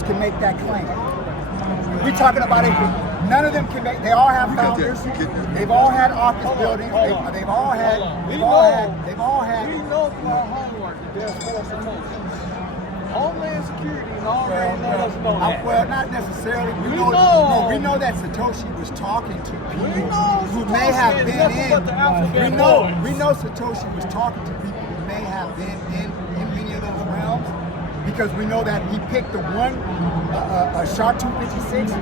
can make that claim. We're talking about it. None of them can make. They all have founders. They've all had office buildings. They've all had. We know through our homework that there's force of motion. Homeland Security and already let us know that. Well, not necessarily. We know that Satoshi was talking to people who may have been in. We know Satoshi was talking to people who may have been in many of those realms, because we know that he picked the one SHA-256,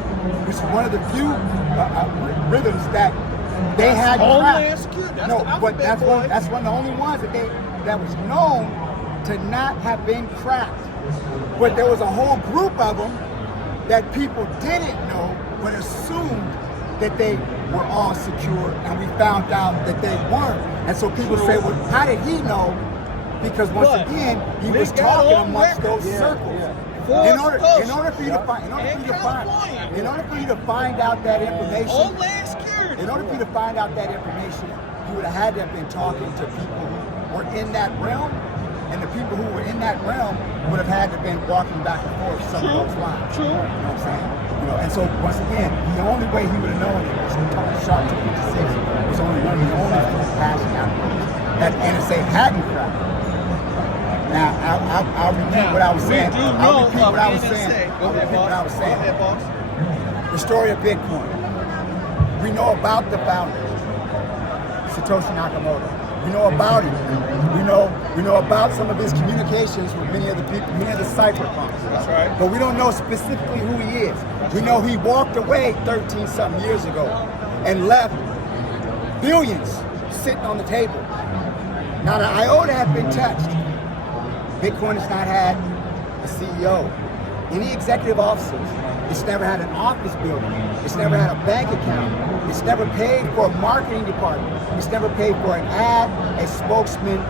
which is one of the few rhythms that they had. Homeland Security. But that's one of the only ones that was known to not have been cracked. But there was a whole group of them that people didn't know, but assumed that they were all secure, and we found out that they weren't. And so people say, well, how did he know? Because once again, he was talking amongst those circles. In order for you to find out that information, you would have had to have been talking to people who were in that realm. And the people who were in that realm would have had to have been walking back and forth some of those lines. True. You know what I'm saying? And so once again, the only way he would have known it was SHA-256 was only one of the only passing out that NSA hadn't cracked. Now I'll repeat what I was saying. I'll repeat what I was saying. The story of Bitcoin. We know about the founders, Satoshi Nakamoto. We know about him. We know about some of his communications with many of the people, many of the cypherpunks. That's right. But we don't know specifically who he is. We know he walked away 13-something years ago and left billions sitting on the table. Not an iota have been touched. Bitcoin has not had a CEO, any executive officers. It's never had an office building. It's never had a bank account. It's never paid for a marketing department. It's never paid for an ad, a spokesman,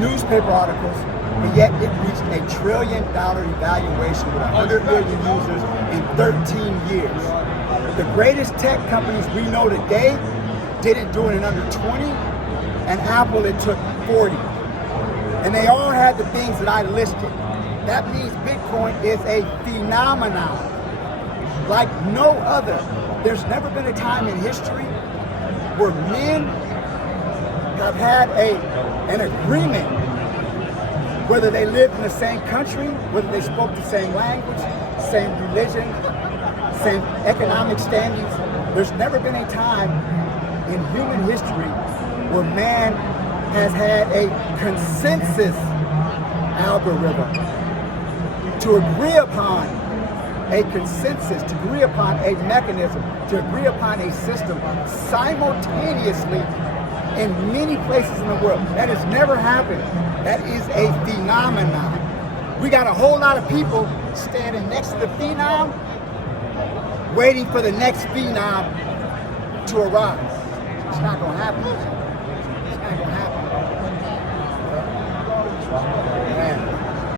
newspaper articles, but yet it reached $1 trillion evaluation with 100 million users in 13 years. The greatest tech companies we know today didn't do it in under 20, and Apple it took 40. And they all had the things that I listed. That means Bitcoin is a phenomenon like no other. There's never been a time in history where men have had an agreement, whether they lived in the same country, whether they spoke the same language, same religion, same economic standings. There's never been a time in human history where man has had a consensus algorithm to agree upon a consensus, to agree upon a mechanism, to agree upon a system simultaneously in many places in the world. That has never happened. That is a phenomenon. We got a whole lot of people standing next to the phenom, waiting for the next phenom to arise. It's not going to happen. It's not going to happen. Man.